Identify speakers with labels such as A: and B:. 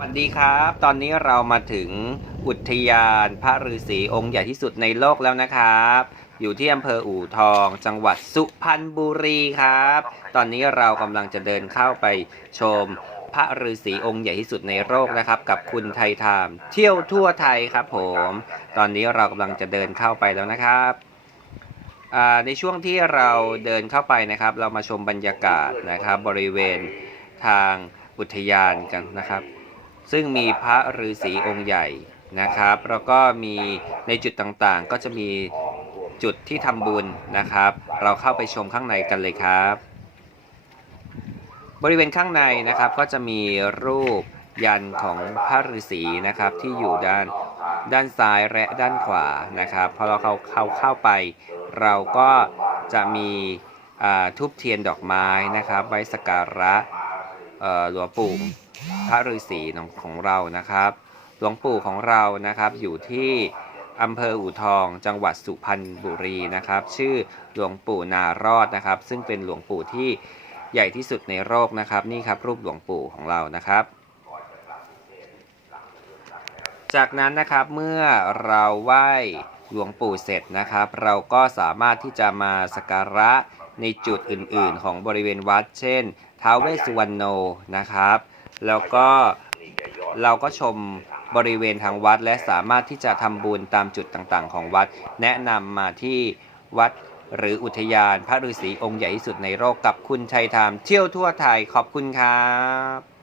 A: สวัสดีครับ ตอนนี้เรามาถึงอุทยานพระฤาษีองค์ใหญ่ที่สุดในโลกแล้วนะครับ อยู่ที่อำเภออู่ทอง จังหวัดสุพรรณบุรีครับ ตอนนี้เรากำลังจะเดินเข้าไปชมพระฤาษีองค์ใหญ่ที่สุดในโลกนะครับ กับคุณไทยไทม์เที่ยวทั่วไทยครับผม ตอนนี้เรากำลังจะเดินเข้าไปแล้วนะครับในช่วงที่เราเดินเข้าไปนะครับ เรามาชมบรรยากาศนะครับ บริเวณทางอุทยานกันนะครับ ซึ่งมีพระฤาษีองค์ใหญ่นะครับ แล้วก็มีในจุดต่างๆ ก็จะมีจุดที่ทำบุญนะครับ เราเข้าไปชมข้างในกันเลยครับ บริเวณข้างในนะครับก็จะมีรูปยันของพระฤาษีนะครับที่อยู่ด้านด้านซ้ายและด้านขวานะครับพอเราเข้าเข้าเข้าไป เราก็จะมีทูบเทียนดอกไม้นะครับไว้สักการะหลวงปู่ พระฤาษีของเรานะครับ หลวงปู่ของเรานะครับอยู่ที่อำเภออู่ทอง จังหวัดสุพรรณบุรีนะครับ ชื่อหลวงปู่นารอดนะครับ ซึ่งเป็นหลวงปู่ที่ใหญ่ที่สุดในโลกนะครับ นี่ครับรูปหลวงปู่ของเรานะครับ จากนั้นนะครับเมื่อเราไหว้หลวงปู่เสร็จนะครับ เราก็สามารถที่จะมาสักการะในจุดอื่นๆ ของบริเวณวัด เช่นท้าวเวสสุวรรณโนนะครับ แล้วก็เราก็ชมบริเวณทางวัดและสามารถที่จะทำบุญตามจุดต่างๆ ของวัด แนะนำมาที่วัดหรืออุทยานพระฤาษีองค์ใหญ่ที่สุดในโลกกับคุณชัยธรรมเที่ยวทั่วไทยขอบคุณครับ